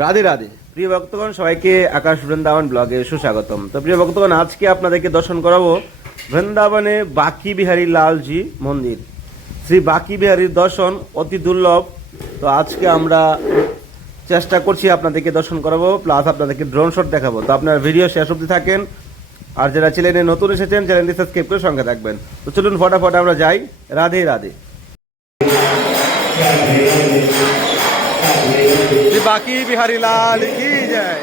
রাধে রাধে। প্রিয় ভক্তগণ, সবাইকে আকাশ বৃন্দাবন ব্লগে সুস্বাগতম। তো প্রিয় ভক্তগণ, আজকে আপনাদেরকে দর্শন করাবো বৃন্দাবনে বাকি বিহারী লালজি মন্দির। শ্রী বাকি বিহারীর দর্শন অতি দুর্লভ। তো আজকে আমরা চেষ্টা করছি আপনাদেরকে দর্শন করাবো, প্লাস আপনাদেরকে ড্রোন শট দেখাবো। তো আপনার ভিডিও শেষ অবধি থাকেন। আর যারা চ্যানেলে নতুন এসেছেন, চ্যানেলটি সাবস্ক্রাইব করে সঙ্গে থাকবেন। তো চলুন, ফটাফট আমরা যাই। রাধে রাধে। बाकी बिहारी लाल की जय।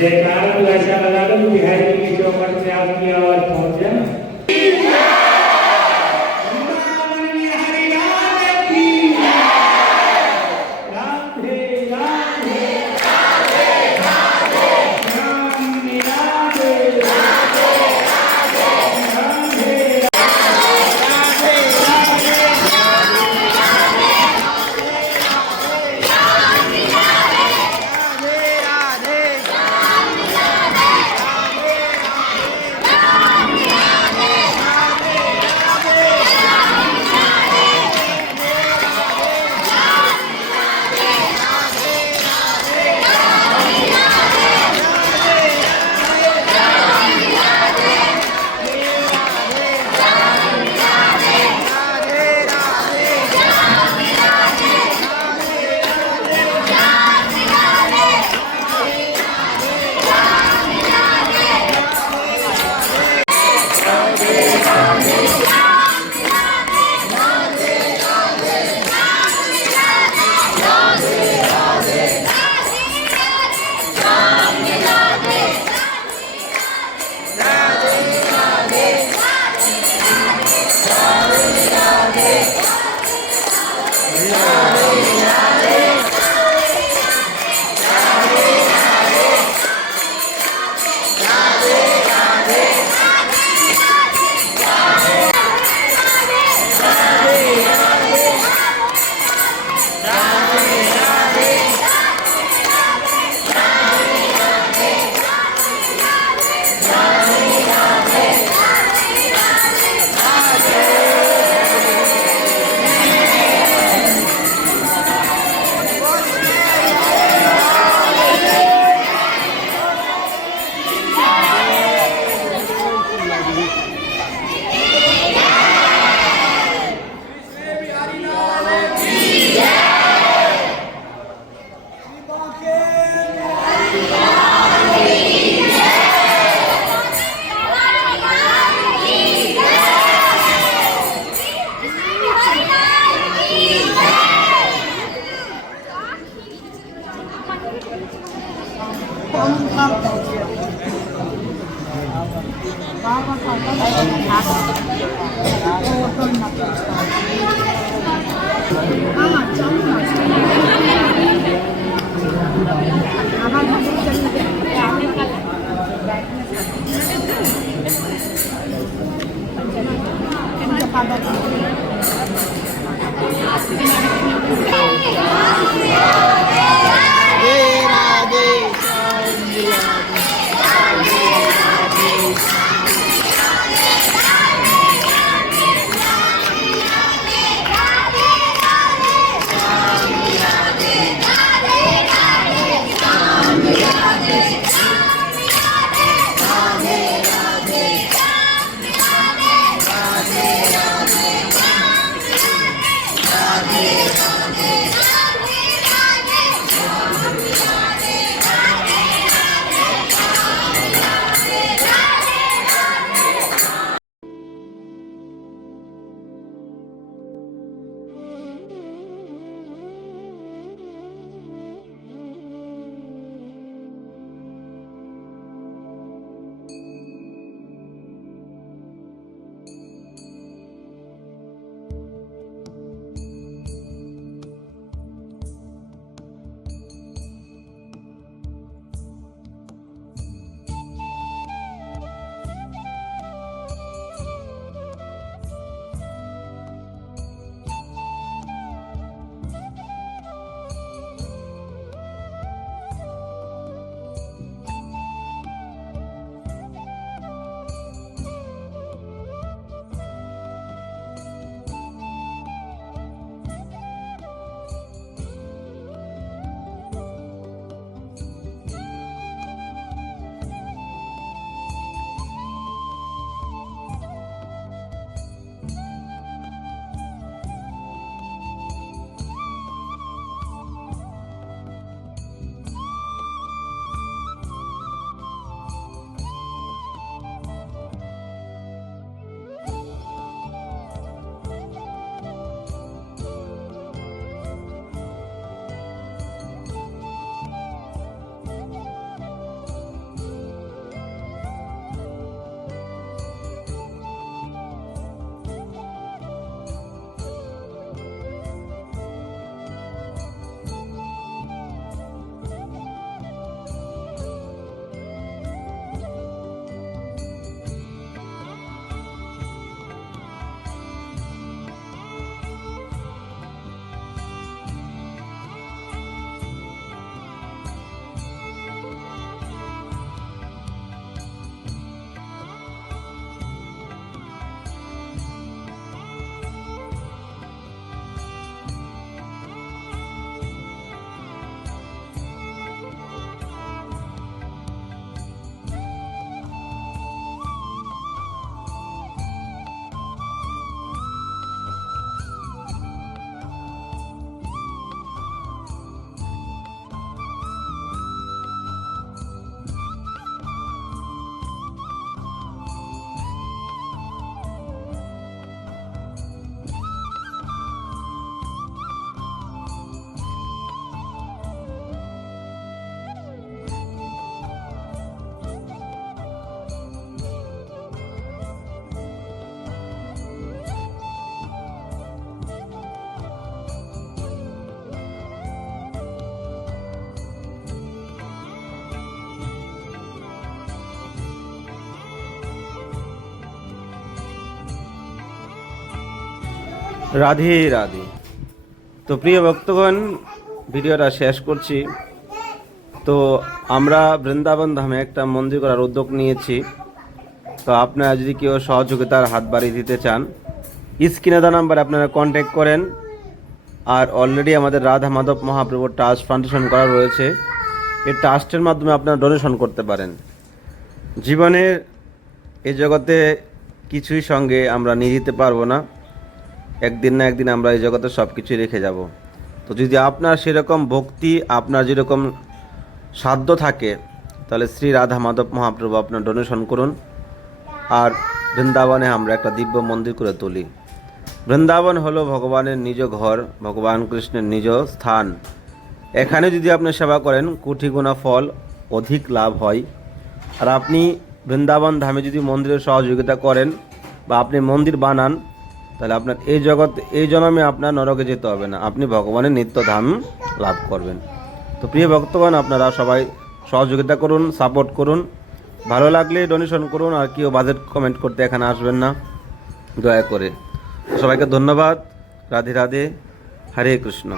जयकारा तो ऐसा लगा दो कि बिहारी की चौपट से आपकी आवाज़ पहुँच जाए রাধে রাধে। তো প্রিয় ভক্তগণ, ভিডিওটা শেষ করছি। তো আমরা বৃন্দাবন ধামে একটা মন্দির করার উদ্যোগ নিয়েছি। তো আপনারা যদি কেউ সহযোগিতার হাত বাড়িয়ে দিতে চান, স্ক্রিনে নাম্বারে আপনারা কন্ট্যাক্ট করেন। আর অলরেডি আমাদের রাধা মাধব মহাপ্রভু ট্রাস্ট ফাউন্ডেশন করা রয়েছে। এই ট্রাস্টের মাধ্যমে আপনারা ডোনেশন করতে পারেন। জীবনের এই জগতে কিছুই সঙ্গে আমরা নিয়ে যেতে পারব না। একদিন না একদিন আমরা এই জগতে সব কিছুই রেখে যাব। তো যদি আপনার সেরকম ভক্তি, আপনার যেরকম সাধ্য থাকে, তাহলে শ্রী রাধা মাধব মহাপ্রভু আপনার ডোনেশন করুন। আর বৃন্দাবনে আমরা একটা দিব্য মন্দির করে তুলি। বৃন্দাবন হলো ভগবানের নিজ ঘর, ভগবান কৃষ্ণের নিজ স্থান। এখানে যদি আপনি সেবা করেন, কোটি গুণা ফল অধিক লাভ হয়। আর আপনি বৃন্দাবন ধামে যদি মন্দিরের সহযোগিতা করেন বা আপনি মন্দির বানান তাহলে আপনার এই জগৎ, এই জন্মে আপনার নরকে যেতে হবে না। আপনি ভগবানের নিত্য ধাম লাভ করবেন। তো প্রিয় ভক্তগণ, আপনারা সবাই সহযোগিতা করুন সাপোর্ট করুন। ভালো লাগলে ডোনেশন করুন, আর কেউ বাজেট কমেন্ট করতে এখানে আসবেন না। দয়া করে। সবাইকে ধন্যবাদ। রাধে রাধে। হরে কৃষ্ণ।